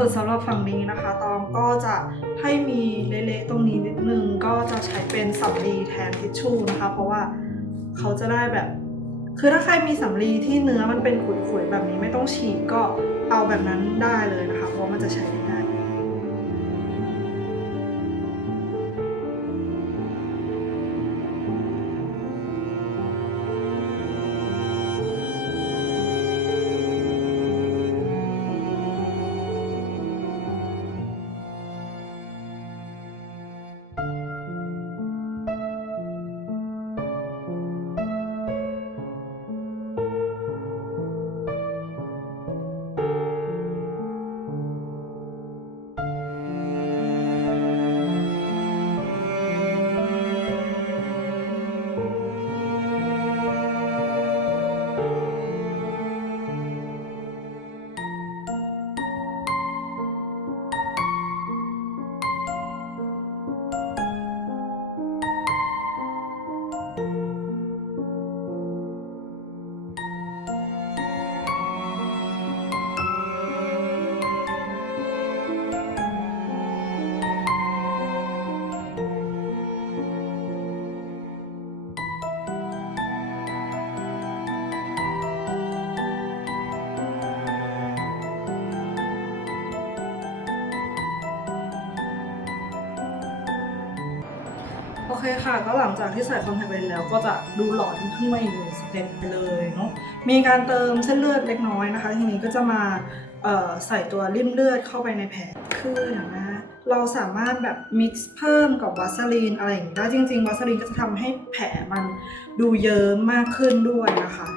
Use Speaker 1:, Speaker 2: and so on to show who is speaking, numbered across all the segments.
Speaker 1: ส่วนสำหรับฝั่งนี้นะคะตองก็จะให้มีเละๆตรงนี้นิดนึงก็จะใช้เป็นสำลีแทนทิชชู่นะคะ เพราะว่าเขาจะได้แบบ คือถ้าใครมีสำลีที่เนื้อมันเป็นขุยๆแบบนี้ไม่ต้องฉีกก็เอาแบบนั้นได้เลยนะคะ เพราะมันจะใช้ได้ เคค่ะ ก็หลังจากที่ใส่คอนแทคเลนส์แล้วก็จะดูหลอนขึ้นมาอีกหนึ่งสเต็ปไปเลยเนาะมีการเติมเส้นเลือดเล็กน้อยนะคะ ทีนี้ก็จะมาใส่ตัวริ่มเลือดเข้าไปในแผลคือเดี๋ยวนะ เราสามารถแบบมิกซ์เพิ่มกับวัสลีนอะไรอย่างนี้ได้จริงๆ วัสลีนก็จะทำให้แผลมันดูเยิ้มมากขึ้นด้วยนะคะ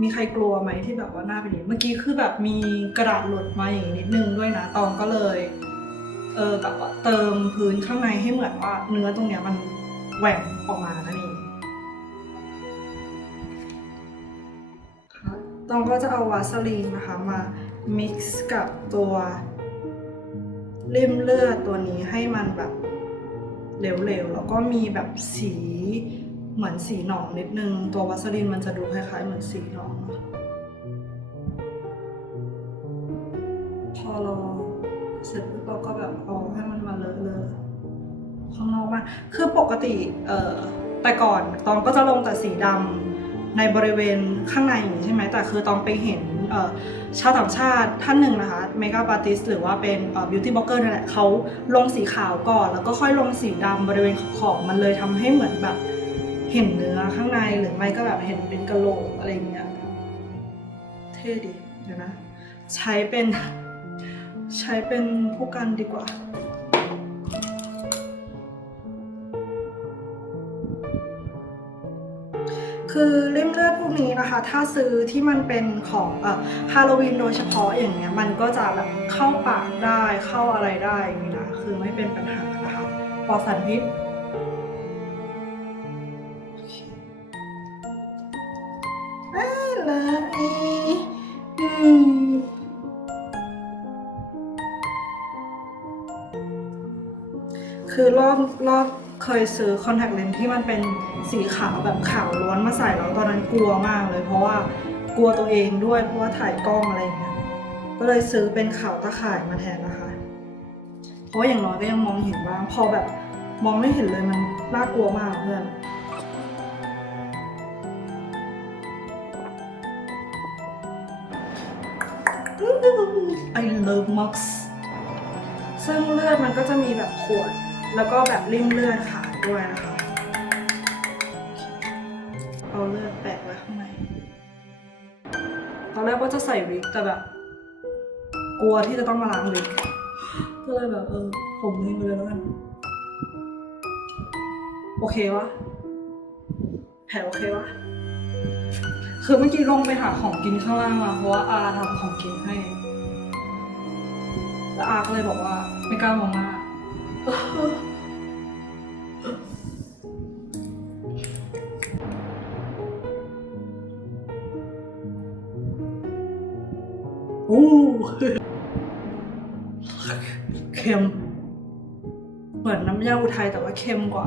Speaker 1: มีใครกลัวไหมที่แบบว่าหน้าเป็นอย่างนี้เมื่อกี้คือแบบมีกระดาษหลุดมาอย่างนี้นิดนึงด้วยนะตองก็เลย เออแบบว่าเติมพื้นข้างในให้เหมือนว่าเนื้อตรงเนี้ยมันแหว่งออกมานั่นเองค่ะตองก็จะเอาวาสลีนนะคะมา mix กับตัวริมเลือดตัวนี้ให้มันแบบเหลวๆ แล้วก็มีแบบสีเหมือนสีหนองนิดนึง ตัววาสลีนมันจะดูคล้ายๆ เหมือนสีหนอง พอเราเสร็จ ก็แบบเอาให้มันมาเลอะๆข้างนอกมากคือปกติเอ่อแต่ก่อนตองก็จะลงแต่สีดำในบริเวณข้างในอย่างนี้ใช่ไหมแต่คือตองไปเห็นเอ่อชาวต่างชาติท่านหนึ่งนะคะเมกาปาติสหรือว่าเป็นบิวตี้บล็อกเกอร์นั่นแหละเขาลงสีขาวก่อน แล้วก็ค่อยลงสีดำบริเวณขอบมันเลยทำให้เหมือนแบบเห็นเนื้อข้างในหรือไม่ก็แบบเห็นเป็นกระโหลกอะไรอย่างเงี้ยเท่ดีเดี๋ยวนะ ใช้เป็น ใช้เป็นผู้กันดีกว่า คือริมเลือดพวกนี้นะคะ ถ้าซื้อที่มันเป็นของเอ่อฮาโลวีนโดยเฉพาะอย่างเงี้ย มันก็จะแบบเข้าปากได้เข้าอะไรได้อย่างนี้นะ คือไม่เป็นปัญหานะคะปอสารพิษเคอ่าเลยอื คือรอบรอบเคยซื้อคอนแทคเลนส์ที่มันเป็นสีขาวแบบขาวล้วนมาใส่แล้วตอนนั้นกลัวมากเลย เพราะว่ากลัวตัวเองด้วยเพราะว่าถ่ายกล้องอะไรอย่างเงี้ยก็เลยซื้อเป็นขาวตะข่ายมาแทนนะคะ เพราะอย่างน้อยก็ยังมองเห็นบ้างพอแบบมองไม่เห็นเลยมันน่ากลัวมากเพื่อน I love Max ซึ่งเลือดมันก็จะมีแบบขวด แล้วก็แบบริ่มเลือดขายด้วยนะคะ เอาเลือดแปะไว้ข้างในตอนแรกว่าจะใส่วิกแต่แบบ กลัวที่จะต้องมาล้างวิกก็เลยแบบเออผมนี่ไปเลยแล้วกัน โอเควะแผลโอเควะคือเมื่อกี้ลงไปหาของกินข้างล่างมาเพราะว่าอาทำของกินให้ แล้วอาก็เลยบอกว่าไม่กล้ามองหน้า โอ้เค็ม เหมือนน้ำยาอุทัยแต่ว่าเค็มกว่า